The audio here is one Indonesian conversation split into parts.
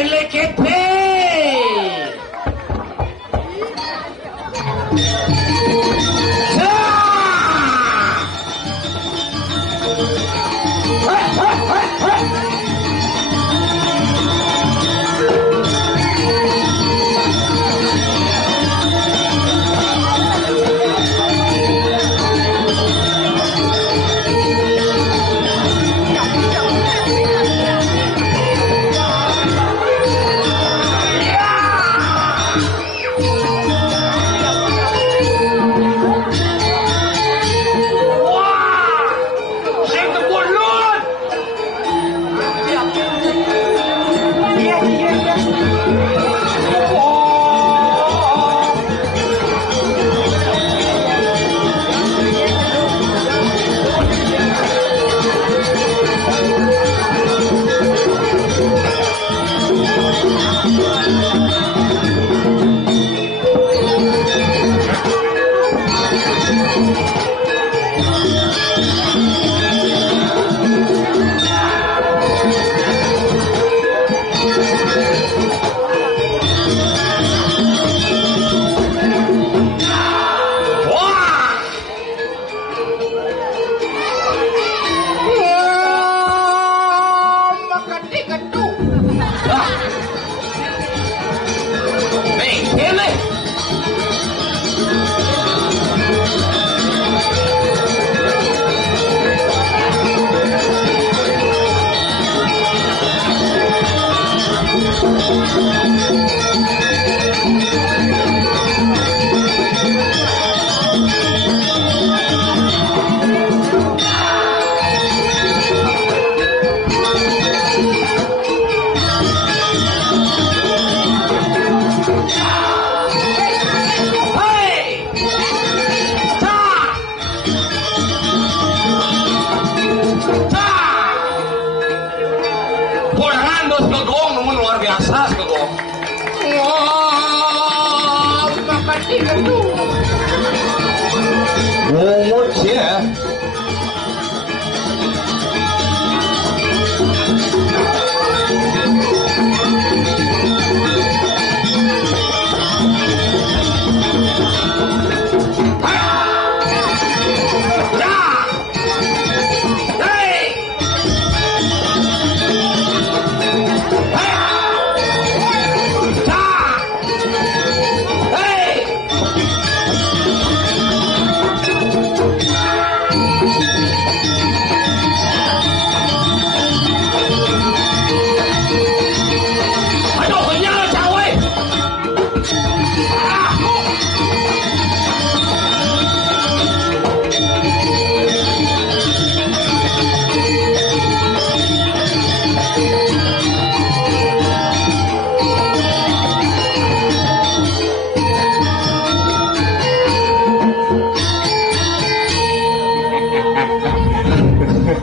Elekete.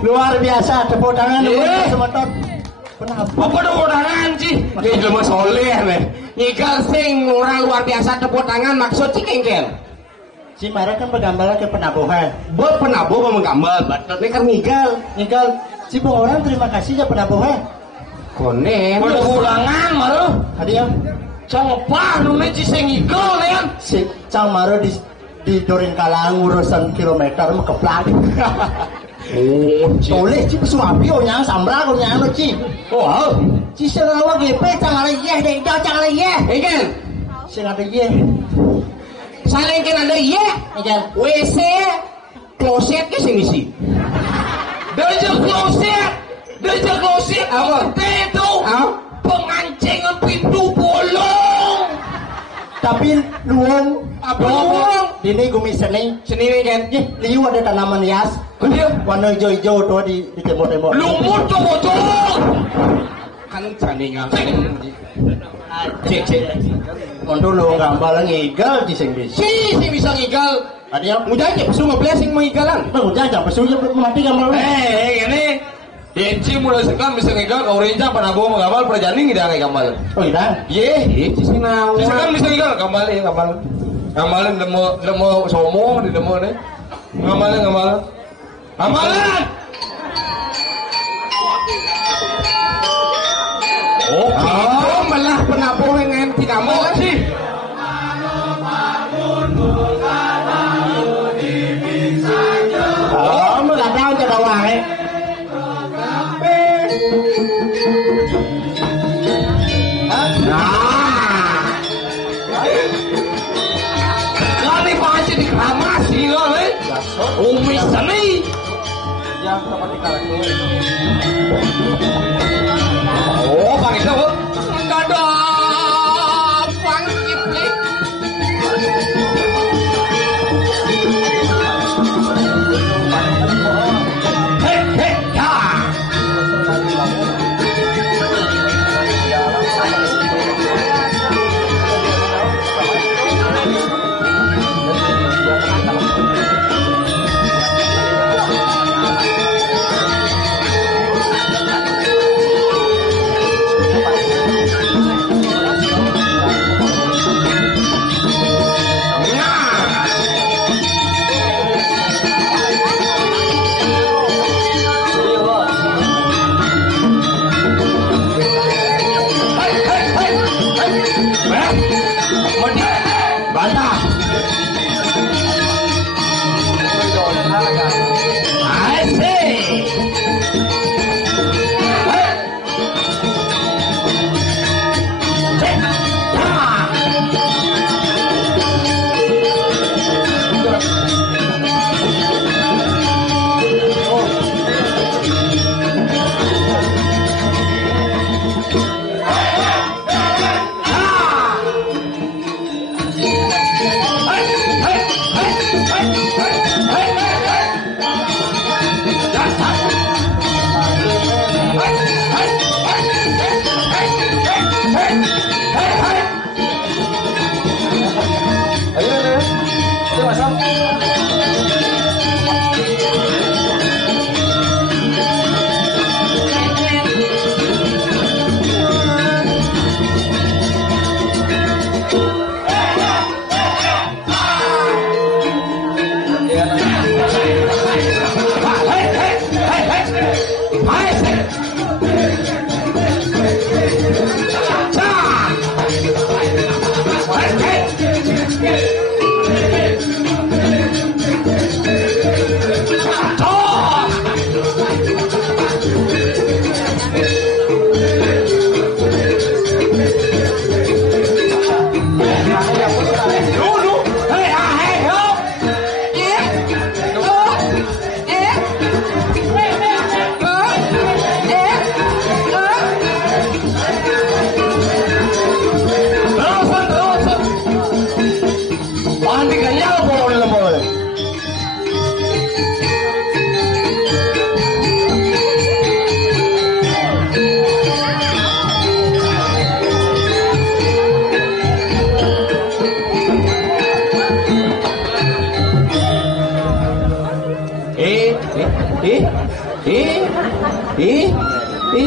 Luar biasa, tepuk tangan semetot. Kenapa? Apa tepuk tangan sih? Dia jelema soleh nih. Nyigal sing orang luar biasa tepuk tangan maksud si kengkel. Si Mara kan bergambar ke penabuhan. Buat penabuh menggambar, batal kan nyigal. Nyigal, si orang terima kasih ya penabuhan. Konen, udah ulangan maru. Hadiah. Copah nu meci sing nyigal nih. Si Cang Mara di Dorin Kalang urusan kilometer mah keplak. Toleh ci suapi nya sambra ko nya no ci. Oh, ci serawa GP cangala ye deh, cangala ye. Ikan. Sing ada ye. Saling kan ada ye. Ikan. WC kloset ke sing isi. Deje kloset apa? Itu. Pengancingan pintu bolong. Tapi luang luang. Dini gumi seni kan. Liu ada tanaman hias. Dia warna hijau-hijau tuh di tembok-tembok. Lumut tuh bocor. Kan janingan. Cek. Untuk lu gambar ngigal di sing bisa. Sing bisa ngigal. Ada mudah aja pesu ngeblessing mengigalan. Mudah aja pesu mati gambar. Ini Denci mulai sekarang bisa ngigal kau rencang pada bawa menggambar perjalanan tidak kayak gambar. Oh iya. Ye, sini nawa. Sekarang bisa ngigal gambar. Ngamalin demo somo di demo deh. Ngamalin. Amalan. Oh, Umi Sani. Ya, tempat dikalah dulu. Oh, pakai itu. Enggak ada Bang Kipli. Hei, hei, ya.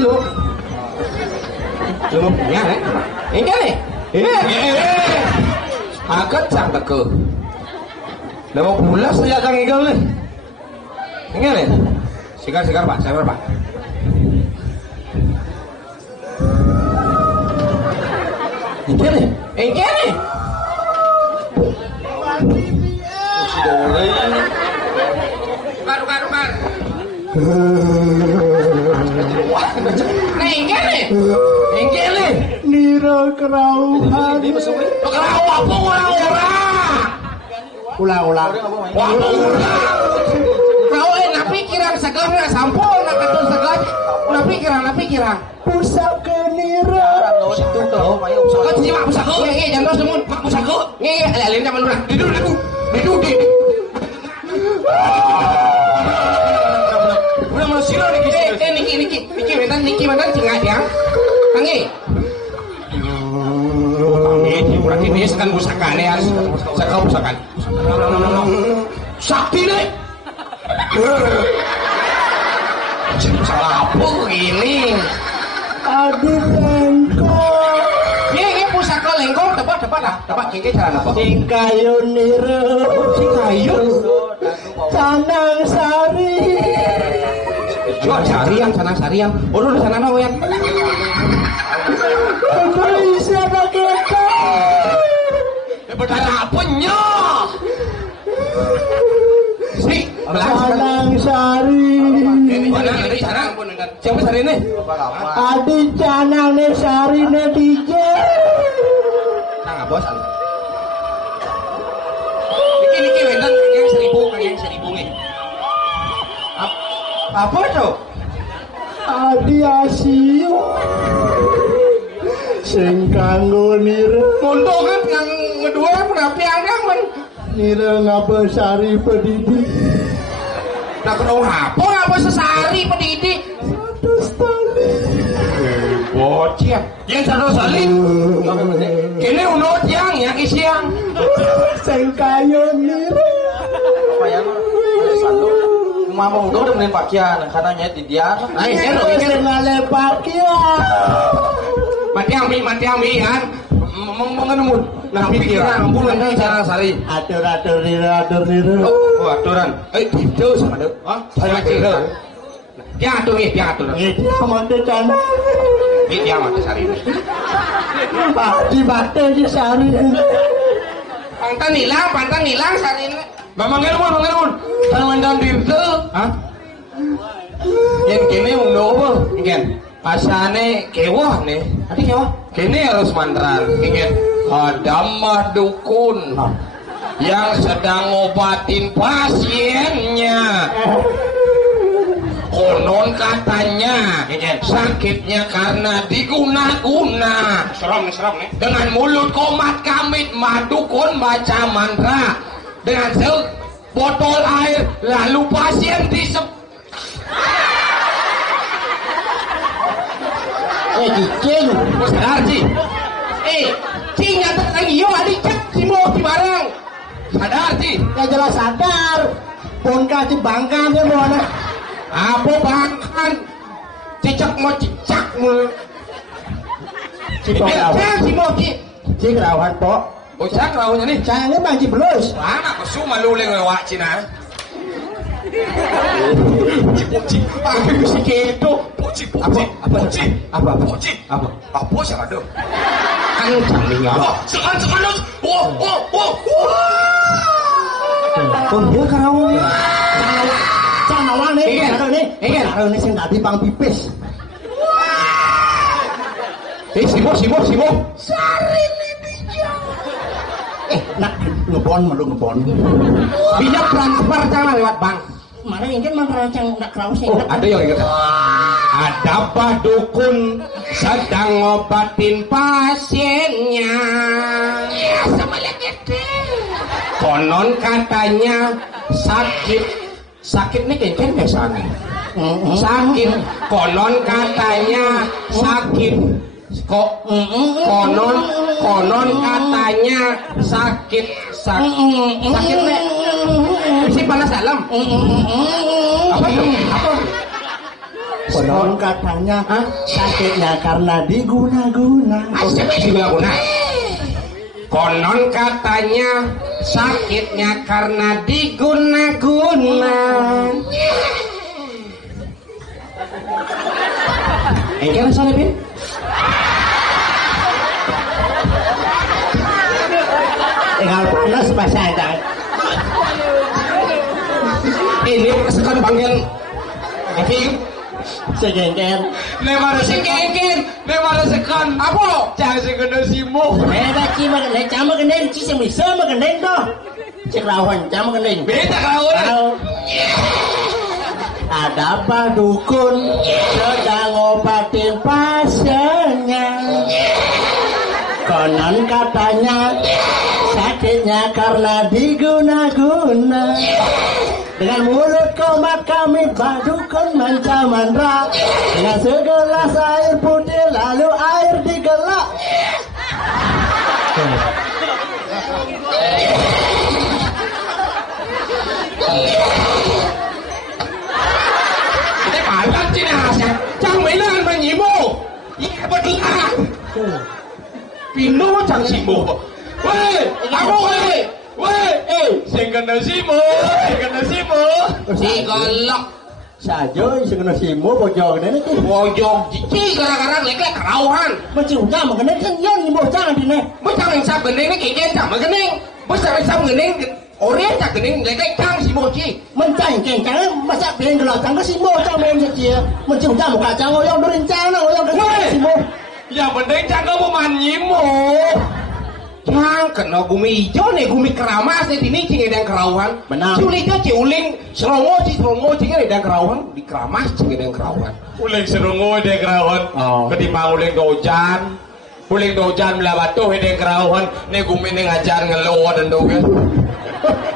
Lu. Lu ya, ini nih. Agak cangkek ke. Nama bulas saja kang Igel nih. Ini nih. Sigar Pak, sabar Pak. Ini nih. Ukar. Nih. Niro kerauhan. Kerau apa Ulang. Kau nak pikiran segala sampun nak ketun segala. Nak pikiran. Pusaka Niro. Kau simak pusaka. Jangan semua pusaka. Alin zaman dulu. Duduk. Udah mau silo Niki mantan tinggal dia. Kange. Ini berarti dia sekan pusaka ya. Pusaka. Sakti deh. Salah apa ini? Aduh lengkong. Ini pusaka lengkong dapat kengke jalan apa? Singkayon Niro. Singkayon. Canang Sari. Jual Sanang Sarian. Urus sana nawen. Bisa kita. Berkata apanya? Si, Canang Sari. Siapa Sari ini? Adi Canang Sari DJ. Nah, bos. Niki wenten yang 1000 kang yang seribungi. Apa itu? Adi Asio. Sing kanggo nire. Muntuk kan yang kedua menapi anak men. Nire ngabesari pendidik. Nah kedua apa sesari pendidik? Satu sekali. Bocah. Yang satu sekali. Kini unut yang isiang. Sing kayo nire. Apa yang satu? Mamong tuh udah beli pakaian, katanya di dia. Ayo, sing ngale pakaian. Mati ami kan. Mengenun. Nah, pikiran ampun nang cara sari. Atur nire. Oh, aturan. Itu sama deh. Hah? Saya kira. Dia atur. Dia mate kana. Dia mati sari. Pak di mate di sari. Pantang hilang sari ini. Mamang ngelmun. Tangan dirte. Hah? Yang kini apa? Ingin. Pasane kewah nih. Tadi kewah. Kini harus mantra. Ingin. Adamah dukun yang sedang ngobatin pasiennya. Konon katanya sakitnya karena diguna-guna. Serem nih. Dengan mulut komat kamit madukun baca mantra. Dengan botol air lalu pasien Cing. sadar Ci. Cing nyata lagi yo adik cek si mau di barang. Sadar Ci. Ya jelas sadar. Pun kasih bangkanya mana? Apa bangkan? Cicak mau cicak mulu. Si mau Ci. Cing rawan po. Bocah launya nih. Jangan bang Ciblus. Mana kesu malu lewat Cina. Poci, si keto, poci. Apa sih ada? Kan canggih apa? Sekan. Dia karawan. Canawan nih. Karawan sing tadi bang pipis. Si Mo. Sari nak ngebon. Bisa transfer jangan lewat bank. Mana ingin merancang nak kraus Oh, ada yang ingat. Ada Pak Dukun sedang ngobatin pasiennya. Ya, sama lagi. Konon katanya sakit nih kayaknya biasanya. Sakit. Konon katanya sakit. Konon katanya sakit nih. Mesti panas dalam. Apa itu? Konon katanya sakitnya karena diguna-guna. Konon katanya sakitnya karena diguna-guna. Engkel sana Bin? Tinggal panas pasang. Ini kesekan panggil. Segengken. Lewat sekan. Apa? Jangan segera simu. Beda cima kendeng, cama kendeng, cisi bisa sama kendeng toh. Cek rawan, cama kendeng. Beda kau. Ada Pak Dukun sedang ngobatin pasiennya. Konon katanya sakitnya karena diguna-guna. Dengan mulut komat kami Pak Dukun manca mantra. Dengan segelas air putih lalu air digelak. Bạn chứ nào sạc chẳng mấy lần mà nhỉ mô. Dạ bất lạ. Vì nó chẳng chỉ mô. Weh, aku sing kena simo. Si golok. Saja sing kena simo bojo kene iki. Bojo iki gara-gara lek kerauhan. Macam mana kene kan yon ni bocah dine. Bocah yang sab gene iki kencang gene. Bocah yang sab gene ore tak gene lek kang simo iki. Mencang-cang masa bilang gelotang ke simo cang main dia. Macam mana muka cang oyong berencana oyong ke simo. Yang penting cang kamu manyimo. Yang kena gumi hijau nih, gumi keramas nih ini cing edang kerauhan. Benar. Sulit aja ciuling, serongo cing edang kerauhan, di keramas cing edang kerauhan. Uling serungu de kerawan. Oh. Ketimbang uling dojan. Uling dojan melabatu de kerawan. Ne gumi ne ngajar ngelo dan doge.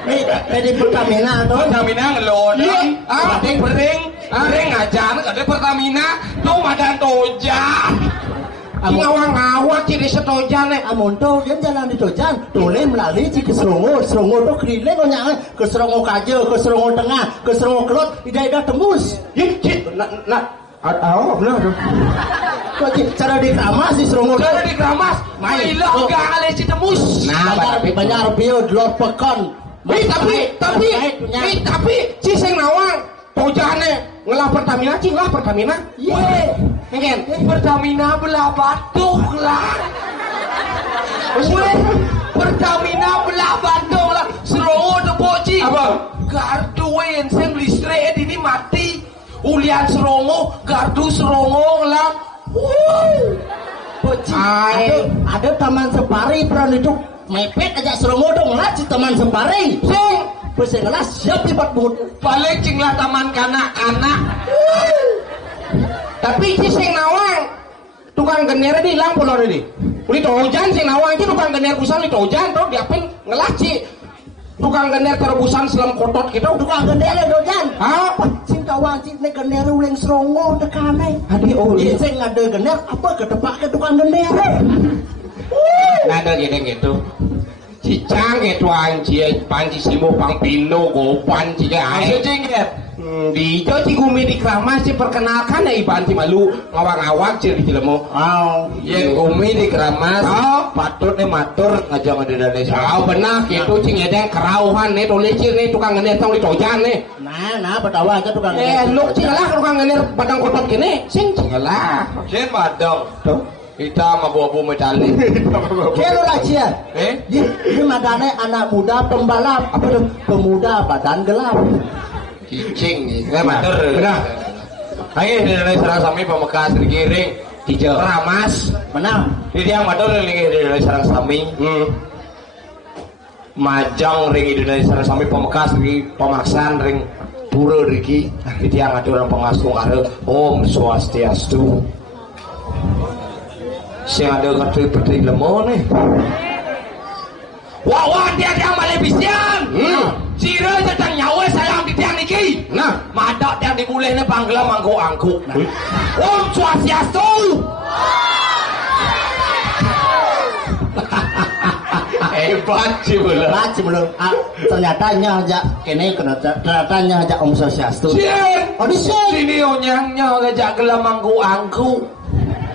Nih, dari Pertamina tuh. Pertamina ngelo. Iya. Ah, ding bering. Bering ngajar ada Pertamina. Tuh madan dojan. Ngawang-ngawang ciri setojan nih. Amun tuh dia jalan di Tojan, toleh melalui ci ke Serongo tuh keriling konyang ke Serongo Kaje, ke Serongo Tengah, ke Serongo Kelot, ida tembus. Apa benar tuh? Kok cara di Kramas di Serongo Cara di keramas. Main. Mailo gak ale ci tembus. Nah, banyak bio dua pekon. Tapi ciseng nawang tojane ngelah Pertamina cing lah Pertamina. Ye. Ngen. Pertamina belah batuk lah. Pertamina belah batuk lah. Serongo de boci. Apa? Gardu yang sen listrik ini mati. Ulian Serongo, gardu Serongo lah. Poci. Ay. Ada taman safari peran itu mepet aja Serongo dong lah ci taman safari. Sing Peseng lah siap dibuat but. Balik cing lah taman kanak-kanak. tapi ciseng nawang tukang gener di hilang pulau ini. Uli tojan sing nawang itu tukang gener busan di tojan tuh diapin ngelaci. Tukang gener terebusan selam kotot gitu. Tukang gendera dojan. Apa? Sing kawang cik ne gendera uling Serongo tekane. Adi oh Iya sing ada gendera apa kedepak ke tukang gendera. Nada gitu. Cicang gitu anjir panci simo pang pino gopan ciga Masih cingket. di jo cigumi di Kramas diperkenalkan ya iban ci malu ngawang-ngawang cil di Cilemo. Yang umi di keramas. Patut nih matur ngajak ada desa. Oh benar gitu cing edeng kerauhan nih tulis cil nih tukang gener tong di tojan nih. Nah betawa aja tukang gendera. Lu cing lah tukang gener badang kotot gini sing cing lah. Sen badang. Hitam abu-abu metalik. Kelo lah cia. Eh? Ini madane anak muda pembalap apa tuh? Pemuda badan gelap. Cicing nih. Matur. Benar. Ayo dari serang sami Pamekasan digiring. Hijau. Keramas. Menang. Jadi yang matur dari serang sami. Majang ring dari serang sami Pamekasan di Pamaksan ring pura riki. Jadi yang ada orang pengasuh ada Om Swastiastu. Saya ada ngerti peti lemon nih. Wah dia Malaysian. Cira jatang nyawa sayang di tiang niki. Nah, Madak yang dibulehnya panggil mangko angkuk. Om Swastiastu. Hebat sih bola. Baca belum. Ternyata aja kene ternyata aja Om Swastiastu. Sien. Oh di Sini onyangnya ngajak gelam mangko angkuk.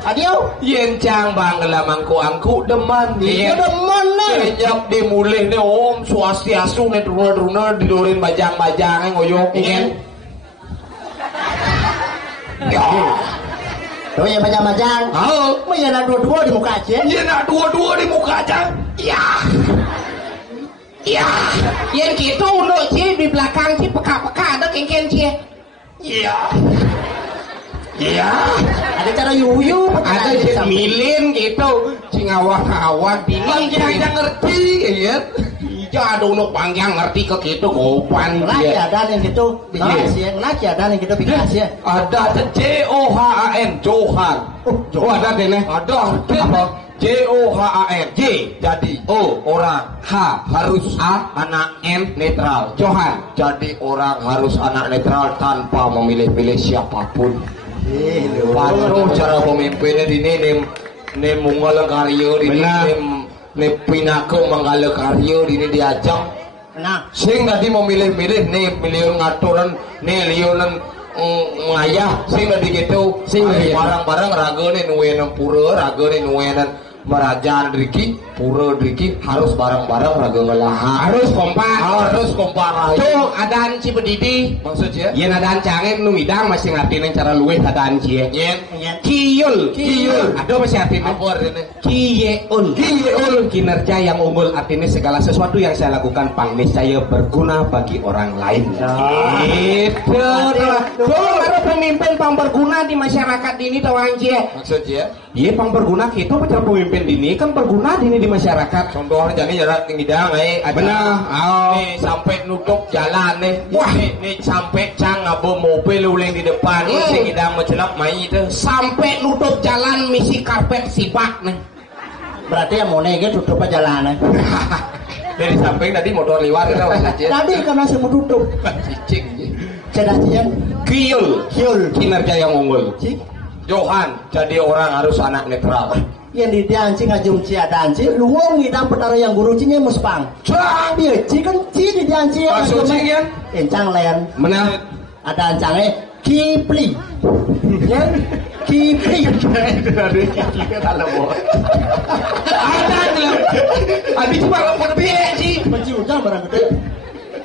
Adio. Yen cang bang gelam mangko angkuk deman. Iya demen nih. Nyap dimulih nih Om Swastiastu nih druna didorin bajang-bajang ngoyok ingin. Ya. Tuh ya bajang-bajang. Oh. Iya nak dua-dua di muka aja. Iya nak dua-dua di muka aja. Ya. Ya. yang gitu untuk ci di belakang ci peka-peka ada kengken ci. Iya. Iya. Ada cara yuyu. Ada ci milin gitu. Ci ngawang-ngawang Bang bingung. jangan ngerti ya. Iya ada untuk panjang ngerti ke gitu gopan Lagi dia. ada yang gitu bikas ya. Lagi ada yang gitu bikas ya. Ada JOHAN Johan. Oh ada deh nih. Ada apa? JOHAN J jadi O orang H harus A anak M netral Johan. jadi orang harus anak netral tanpa memilih-pilih siapapun. Patung cara pemimpinnya di ini munggal karya di Benar. ini pinako menggala karya di ini diajak. Nah, Sing tadi memilih-milih nih milion ngaturan nih lionan ngayah sing tadi gitu Sing tadi gitu. barang-barang raga nih nuwenan pura raga nih nuwenan merajaan driki pura driki harus barang-barang raga ngelaha Harus kompak. harus kompak Tuh adaan ci bedidi. maksudnya Yen adaan cangen nu midang masih ngartiin cara luweh adaan ci. yen Kiyul. Kiyul. Aduh masih artinya. apa artinya Kiyeul. Kiyeul. Kinerja yang unggul artinya segala sesuatu yang saya lakukan panglis saya berguna bagi orang lain. Itu. Tuh, ada pemimpin pang berguna di masyarakat ini tahu anjir. maksudnya Iya pang berguna gitu pacar pemimpin dini kan berguna dini di masyarakat. Contohnya jadi jarak tinggi dang Benar. Nih sampai nutup jalan nih. Wah. Nih sampai cang abo mobil uleng di depan. Sing idang mencelap mai itu. Sampai nutup jalan misi karpet sipak nih. Berarti yang mau nege tutup jalanan. Dari samping tadi motor liwat itu saja. Tadi karena semua tutup. Cicing. Cedacian. Kiul kinerja yang unggul. Cik. Johan, jadi orang harus anak netral. Yang di dianci ngajum ci adanci, luang ngidam petara yang guru cinya muspang. Cang. Iya, ci kan ci di dianci Maksud ngajum cian? encang len. Mana? Ada ancangnya Kipli. Ya, Kipli. Ada nih. Abi coba mau piye sih? Menciutang barang gede.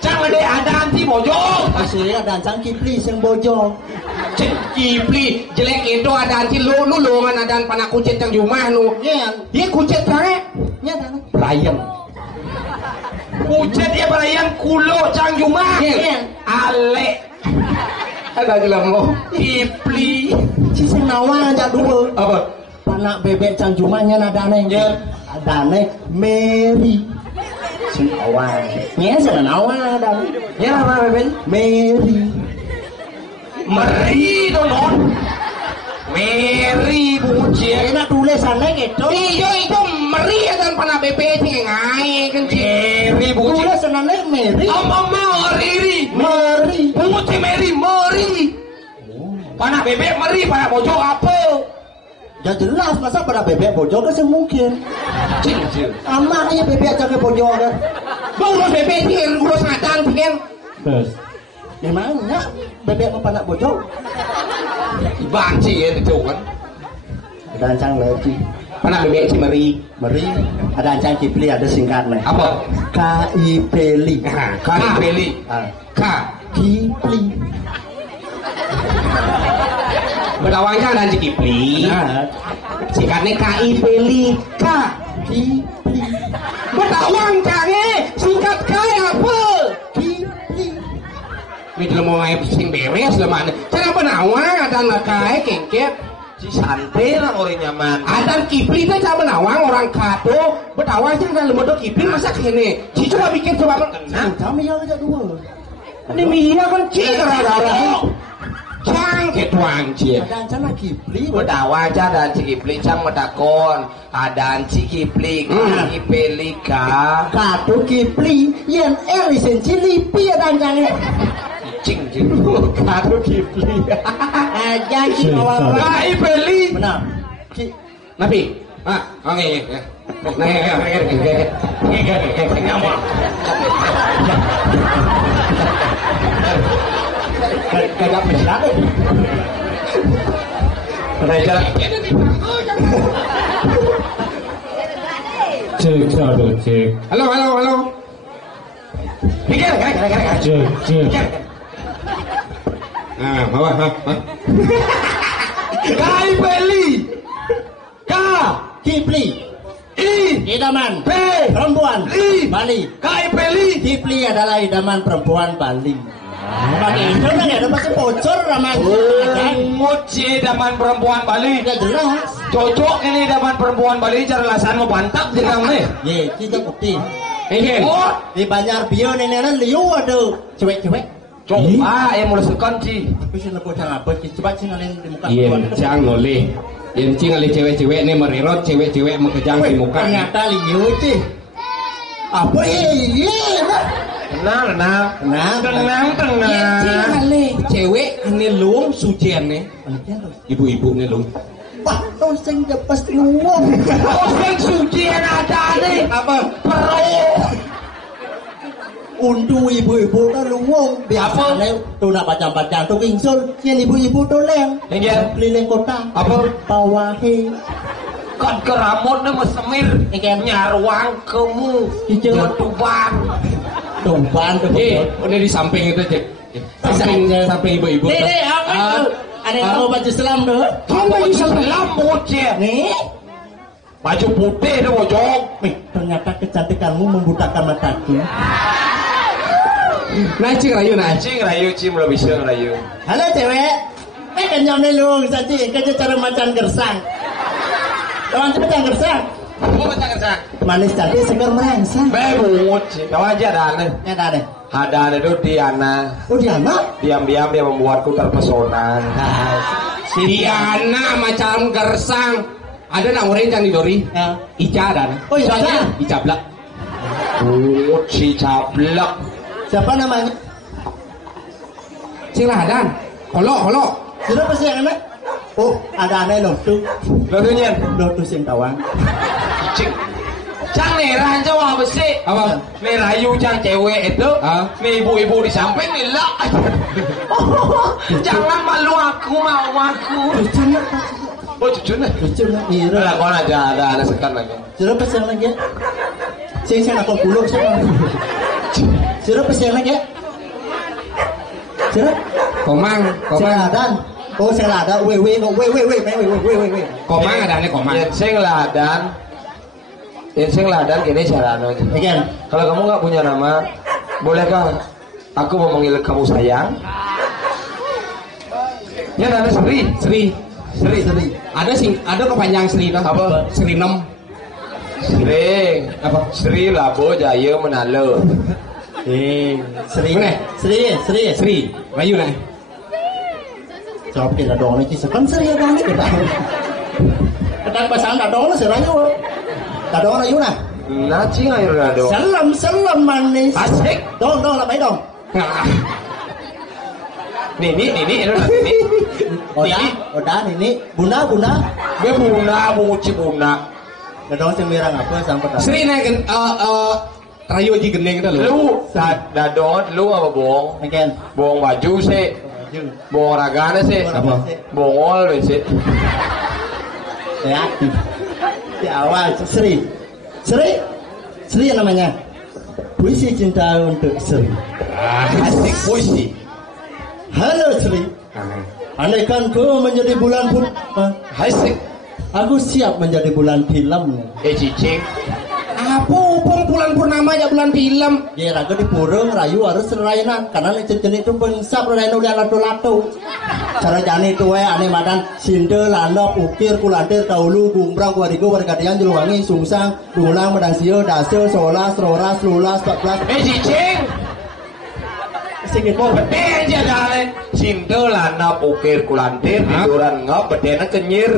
Cang ada anti bojong. Asli ada ancang Kipli sing bojong. Cek Kipli jelek itu ada anti lu kan ada panak kucet yang di rumah lu. Nyen, Dia kucet kare. nyen kan. Ryan. Kucet dia berayan kulo cang rumah. Nyen. Ale. Ada jelas mau. Kipli. Si sing nawang aja dua. Apa? Panak bebek cang jumanya nadane. Nyen. Adane Mary. Sing awang. Nyen sing nawang adane. Ya apa bebek? Mary. Meri donon. Meri bucin. Enak tulisannya gitu. Iya itu meri dan panah BP sih ngai kan Meri bucin. Tulisannya Mary. Mau Riri. Mary. Bucin Meri. Panah BP meri panah bojong apa? Ya jelas masa pada bebek bojong kan mungkin. Cincin. Aman aja bebek aja ke bojong kan. Urus BP sih urus ngadan sih kan. Terus. Memangnya bebek mau panak bojong? Banci ya itu kan. Ada ancang lagi. Panah BP si meri. Meri. Ada ancang Kipli ada singkatnya. Apa? K.I.P.L.I. Kali beli. K. Kipli. Bedawangnya ada si Kipli. Nah, Singkatnya KIPLI. K. Kipli. Bedawang kange singkat K apa? Kipli. Ini dalam mau ngayak sing beres lemah. Cara penawang ada nggak kayak kengket. Si santai lah orang nyaman. Ada Kipli itu cara penawang orang kado. Bedawang sih kan lemah Kipli masa kene. Si coba bikin coba Nah, kami yang aja dua. ini mihia kan cira-cira. Cang ketuang cie. Ada ancang Kipli. Bedawa aja dan Cikipli cang medakon. Ada Cikipli Kipelika. Kado Kipli. Yang lisensi lipi ada ancangnya. Cing cing. Kado Kipli. Aja si awal. KIPLI. Benar. Nabi. Oke. Kagak menjelat. Raja. Cek, aduh cek, Halo. Pikir. cek. Nah, bawa. KIPLI. K. Kipli. I. Idaman. P. Perempuan. I. Bali. KIPLI. Kipli adalah idaman perempuan Bali. Bagi itu kan ada pasti bocor namanya. Muci daman perempuan Bali. Ya jelas. Cocok ini daman perempuan Bali cara lasan mau bantap jenang nih. Ye, kita bukti. Oh, Di Banjar Bio nenek liu ada cewek-cewek. Coba yang mulai sekan ci. Tapi sih lebih jangan apa, coba sih ngalain di muka. iya, cang noleh. Yang cing ali cewek-cewek nih merirot cewek-cewek mengejang di muka. Ternyata liu sih. Apa iya? Tenang. Tenang. Yang cing ali cewek ini luang sucian nih. Penelitian tuh. Ibu-ibu nih luang. Wah, tuh sing pasti luang. Oh, yang sucian ada nih. Apa? Perut. Untuk ibu-ibu tuh luang. Biasanya tuh nak bacang-bacang tuh ingsul. Yang ibu-ibu tuh leng. Iya. Keliling kota. Apa? Pawahe. Kan keramot nih mesemir. Ikan. Nyaruang kemu. Hijau. Tuban. Tuban tuh. Udah di samping itu cek. Samping ibu-ibu. Nih, apa itu? Ada yang mau baju selam tuh. Baju selam bocil. Nih. Baju putih tuh bojong. Ternyata kecantikanmu membutakan mataku. Nah, cing rayu nah. Cing rayu cing belum bisa rayu. Halo cewek. Kenyam nih lu, saji kerja cara macan gersang. Kawan cepet yang gersang. Apa baca kerja? Manis cantik seger merangsang. Bebut, kau aja ada Ya dah deh. Ada itu Diana. Oh Diana? Diam-diam dia membuatku terpesona. Si Diana macam gersang. Ada nak orang yang didori? Ya. Ica ada. Oh Ica. Ica blak. Si cablak. Siapa namanya? Sing ladan. Kolok. Sudah pasti yang enak. Oh ada aneh loh tuh. Lalunya, Loh tuh sing tawang. cing. Cang merah aja wah besi. Apa? Nih rayu cang cewek itu. Ah. Nih ibu-ibu di samping nih lah. Jangan malu aku mau aku. Oh cucunya. Lucu lah. Iya. Lah kau ada sekan lagi. Sudah pasti yang lagi. Sing aku pulung sih. Sudah pasti yang lagi. Sudah. Komang. Seladan. Oh selada. Weh. Komang ada nih komang. Yang sing ladan gini caranya. Again. Kalau kamu nggak punya nama, bolehkah aku memanggil kamu sayang? Ya nama Sri. Ada kepanjang Sri dah. Apa? Sri 6. Sri. Apa? Sri Labo Jaya Menalo. Sri. Mana? Sri. Bayu nih. Jawab kita dong ini kisah kan Sri ya dong kita. Kita pasang tak dong sih rayu. Tak dong rayu nah. Naci air rado. Salam manis. Asik. Dong lah baik dong. Ini. Udah ini bunda. Gue bunci buna. Ada dong sing mirang apa sampai tadi. Sri nih rayu aja gendeng dah Lu dadot lu apa bohong? Again. Bohong baju sih. Bohong ragana sih. Apa? Bohong sih. Ya. Di awal Sri namanya. Puisi cinta untuk Sri. Asik puisi. Halo Sri. Andaikan kau menjadi bulan pun, Asik. aku siap menjadi bulan film. Cicing. Apa bulan purnama aja bulan film. Ya raga di purung rayu harus serainan karena jenis itu bengsap rayu udah lato-lato. Cara jani itu ane madan sinde landok ukir kulantir taulu gumbrang kuarigo wargadian jeluwangi sungsang dulang medang sio dasel solas roras lulas 14. Cicing. Sikit po. Bete aja dah. Cinta lana pukir kulantir tiduran ngap bedena kenyir.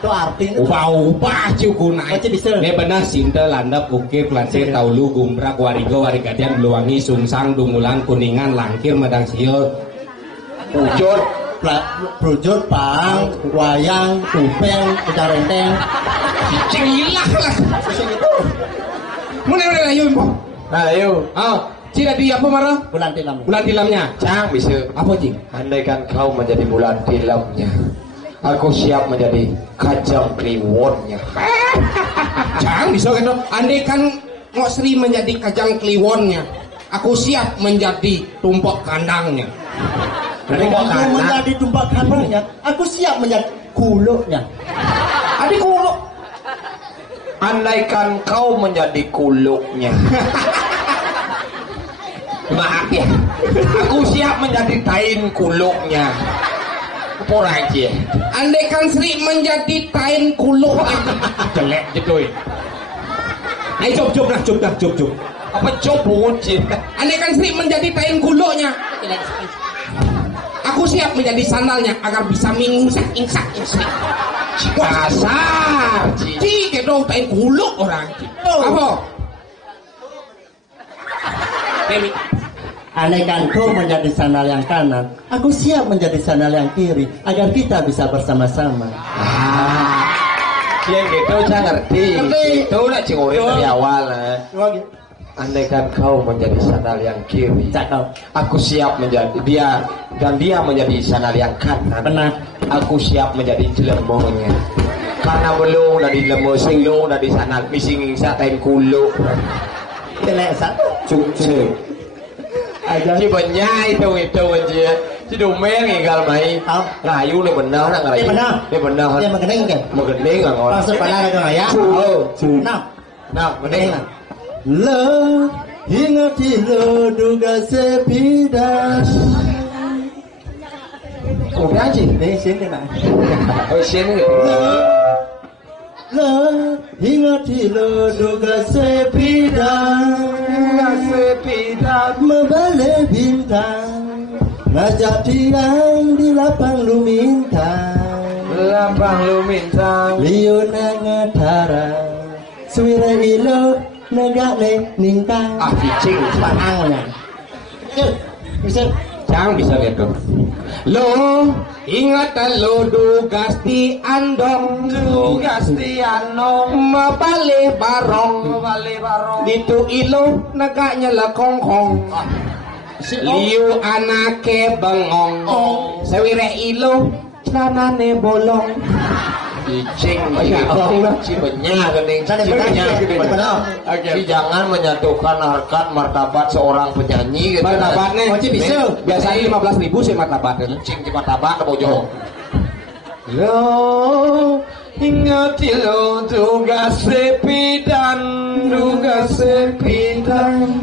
Itu artinya. Ubah cukup naik. Macam bisa. Ini benar cinta landap ukir pelantir taulu gumbrak warigo warigadian beluwangi sungsang dungulan kuningan langkir medang sio Pucur. Brujut, pang, wayang, tupeng, kecarenteng. cicing hilang lah. Itu Mana ayo po? Nah ayo. Cina di apa marah? bulan tilam. Bulan filmnya. Cang bisa. Apa cing? Andaikan kau menjadi bulan filmnya, aku siap menjadi kajang kliwonnya. Cang bisa kan? Andaikan Ngok Sri menjadi kajang kliwonnya, aku siap menjadi tumpok kandangnya. Andaikan kau menjadi tumpak kandangnya, aku siap menjadi kuluknya. Adik kuluk. Andaikan kau menjadi kuluknya, maaf ya, aku siap menjadi kain kuluknya. Porang aja. Andaikan Sri menjadi kain kuluk jelek gitu. Ayo cup. Apa coba cip? Andaikan Sri menjadi kain kuluknya, aku siap menjadi sandalnya agar bisa mingsak. Kasar. Cik dong kain kuluk orang. Apa? Demi. Andaikan kau menjadi sandal yang kanan, aku siap menjadi sandal yang kiri agar kita bisa bersama-sama. Yang gitu saya ngerti. Itu lah cingori dari awal. Andaikan kau menjadi sandal yang kiri, Cakap. aku siap menjadi dia dan dia menjadi sandal yang kanan. Benar. Aku siap menjadi jelembonya. Karena belum dari lembu singlung dari sandal mising satain kulo. Kelek satu. Cucu. Aja. Chỉ nhai theo aja. Chứ đồ men gal mày. Không. Rayu ni benar nak rayu. Ni benar. Dia mengenai kan? Mengenai kan orang. Masuk pada ada kan ya? Nah. Nah, mengenai. Le hingga tilo duga sepida. Udah sih. Ini sini nak. Oh, sini. lo ingat lo duga sepidang membalik bintang ngajak tiang di lapang lumintang liu nangatara suwira ilo negak ningkang Cicing panangnya bisa Cang bisa lihat tuh. Lo ingat lo dugas di andong mabale barong ditu ilo naganya la konghong liu anake bengong sewire ilo celanane bolong Cicing si benya gening si jangan menyatukan harkat martabat seorang penyanyi gitu. Martabatnya bisa biasanya 15.000 sih martabatnya. cing di martabat ke bojo Lo ingat lo duga sepidan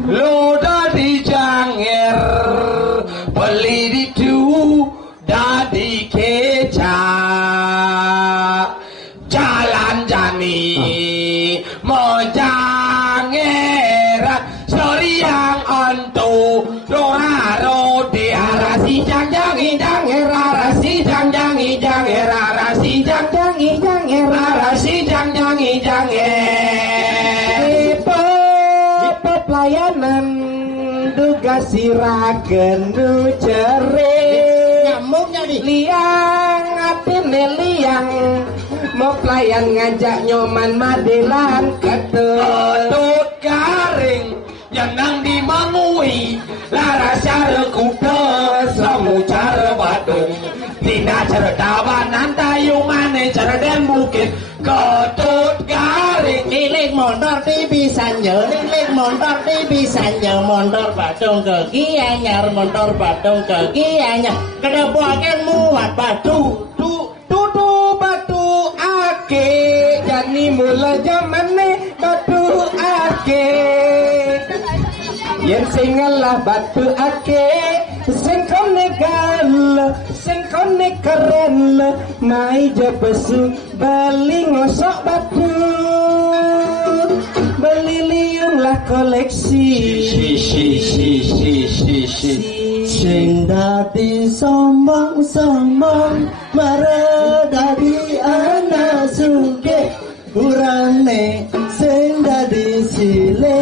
lo dari janger beli di tu dari keca jalan jani mau janger seriang antu doharo di arasi jangi janger arasi jangi janger arasi jangi janger arasi jangi janger pelayanan duga siragen nu cere nyamuknya di liang atine liang mau pelayan ngajak nyoman madelan ketut garing janang dimangui laras cara kuda samu cara badung tina cara dawanan tayungan cara dan bukit ketut garing Nilik motor di Bisanyo, nilik motor di Bisanyo, motor Badung ke Gianyar, motor Badung ke Gianyar, kedebuakan muat batu, tudu batu ake jani mula jamane batu ake yen singalah batu ake sing kone gal sing kone keren mai jepesu bali ngosok batu beli liung lah koleksi sing dadi sombong mare dadi anak suge urane sing dadi sile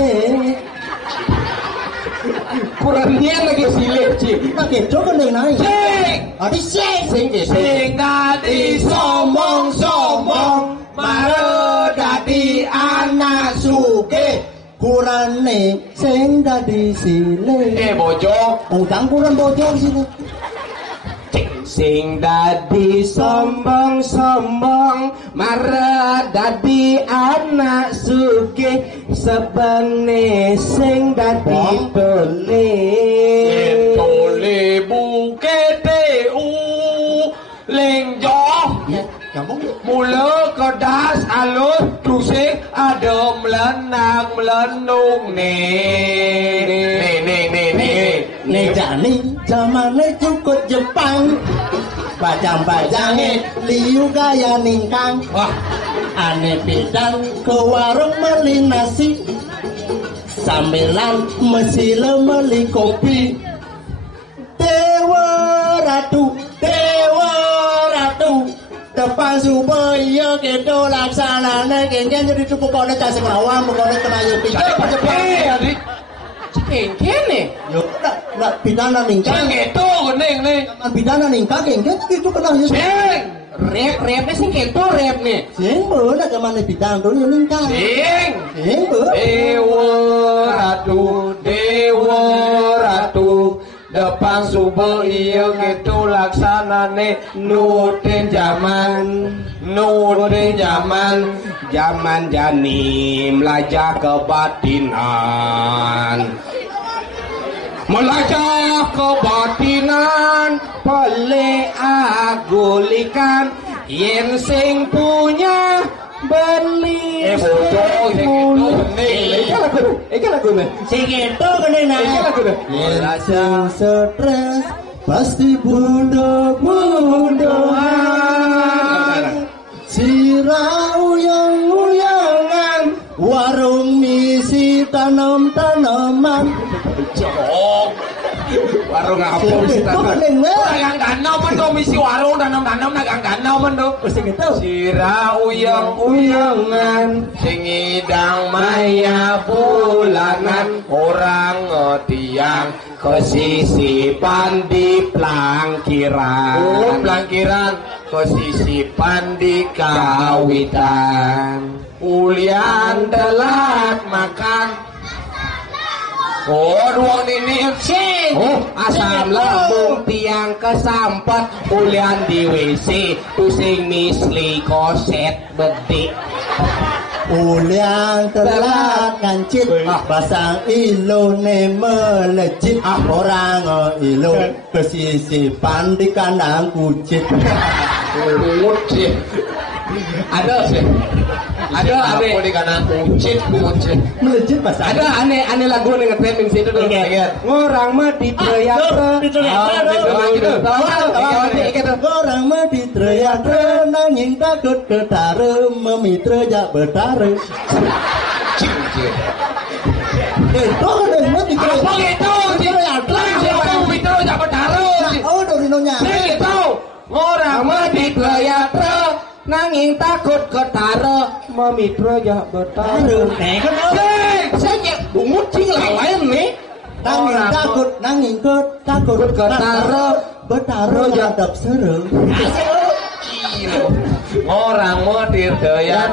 kurangnya lagi silet cik pakai coba nih naik cik adi sing dadi sombong mare dadi anak suge kurane sing dadi sile bojo utang kurang bocor sini sing dadi sombong marah dadi anak sugih sebene sing dadi tole bukete lengjo mula kedas alus tusik adem lenang melenung nih jani zamane cukup Jepang bajang-bajangnya liu gaya ningkang wah ane bidang ke warung beli nasi sambilan mesile beli kopi dewa ratu depan supaya kita laksanakan kengken jadi cukup kone tasik lawang kone kenayu pindah adik kengken yo nak pidana ningkang itu neng pidana ningkang kengken itu kena yo rep sing keto rep nih sing beuna ke mana bidang tuh yo ningkang sing dewa ratu depan subuh iya gitu laksanane nutin zaman janim lajah kebatinan melajah kebatinan pele agulikan yen sing punya beli Iki lagu nih. Sing itu kene nah. Yen sing stres pasti bundo-bundoan. Sirauyang-uyangan warung misi tanam-tanaman. Jok. Warung apa sih? Dagang danau men do misi warung tanam-tanam dagang danau men do. Sing itu Sirauyang-uyangan sing ngidang maya bulanan orang tiang kesisipan di plangkiran. Oh, plangkiran kesisipan di kawitan. Ulian telat makan. Oh, ruang ini sih. Oh, asam lambung tiang kesampet. Ulian di WC pusing misli koset bedik. uliang telat ngancit pasang ilone melejit orang ilo kesisipan di kandang kucing. Pungut sih. Ada sih. Ada aneh di kanan kucing. Melejit pasang. Ada aneh lagu nih ngetrending situ tuh. Ngorang mah diteriak. Orang mah diteriak nanging takut ketare memitra jak betare. Itu kan mah diteriak. Apa gitu? Diteriak memitra jak betare. Oh, dorinonya. Gitu. Ngorang mah diteriak nanging takut ketare memitra jak betare. Saya bungut cing lain nih. Nanging takut ketare betare jadap serem. Orang modir daya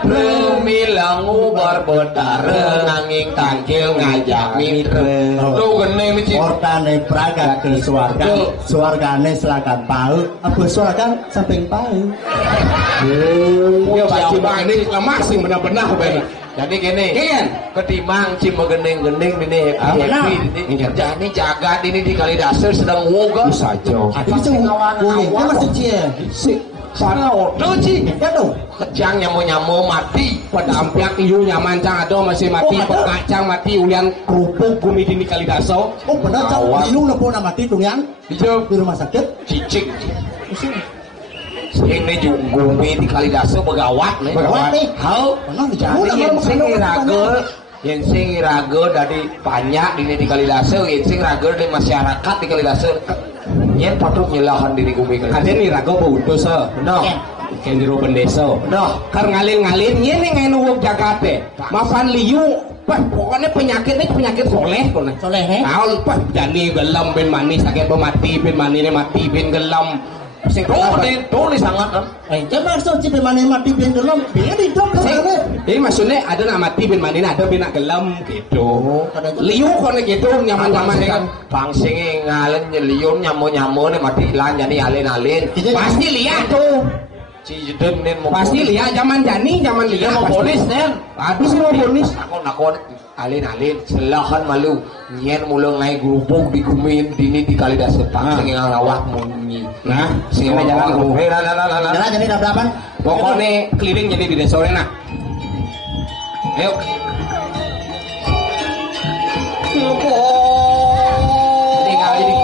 milang ubar betare nanging tangkil ngajak mitra. Lu gene micin Ortane praga ke suargane selakan pau apa suargan samping pau. Ya baju ini lemak sih benar-benar benar. Jadi gini, ketimbang cima gendeng-gendeng ini happy ini. Jadi jagat ini di Kalidasar sedang woga saja. Apa sih ngawang-ngawang masih cie. Sana order sih. Aduh, Kejang nyamu mati. Pada ampiak iu nyaman cang ado masih mati, pekacang mati ulian kerupuk gumi di Kalidasar. oh benar cak ilu lepo nama mati dong yang di rumah sakit. Cicik. Ini juga gumi di Kalidasar begawat nih. Hau. Jadi yang sing raga dari banyak di Kalidasar, yang sing raga dari masyarakat di Kalidasar. Yang patut nyelahan diri gumi kan. Ada nih raga baudos ah. No. Kendiro bendeso. No. Kar ngalin-ngalin ini ngai nuwuk Jakarta. Mapan liu. Pokoknya penyakit ini penyakit soleh kono. Soleh he. Tahu pas jani gelam ben manis sakit mati ben manine mati ben gelam. Sing Tuh nih sangat kan. Coba so cipe mane mati ben delom. Biar di dom kan. Jadi maksudnya ada nak mati ben manine ada ben nak gelam gitu. Liu kono gitu nyaman-nyaman kan. Bangsing ngalen nyelium nyamu nih mati lan jadi alin-alin. Pasti lihat tuh. Cidem nih mau Pasti lihat zaman jani zaman lihat mau polis nih. Habis mau polis. Nakon alin-alin selahan malu nyen mulai ngai gubuk di kumin dini di Kalidasar Pangsing ngawak munyi. Nah, sing jalan gubuk. Jalan jadi dapat Pokoknya keliling jadi di desa nah. Ayo. Tinggal ini.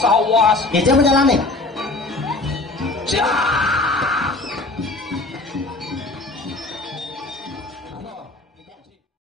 Awas. Kece menjalani.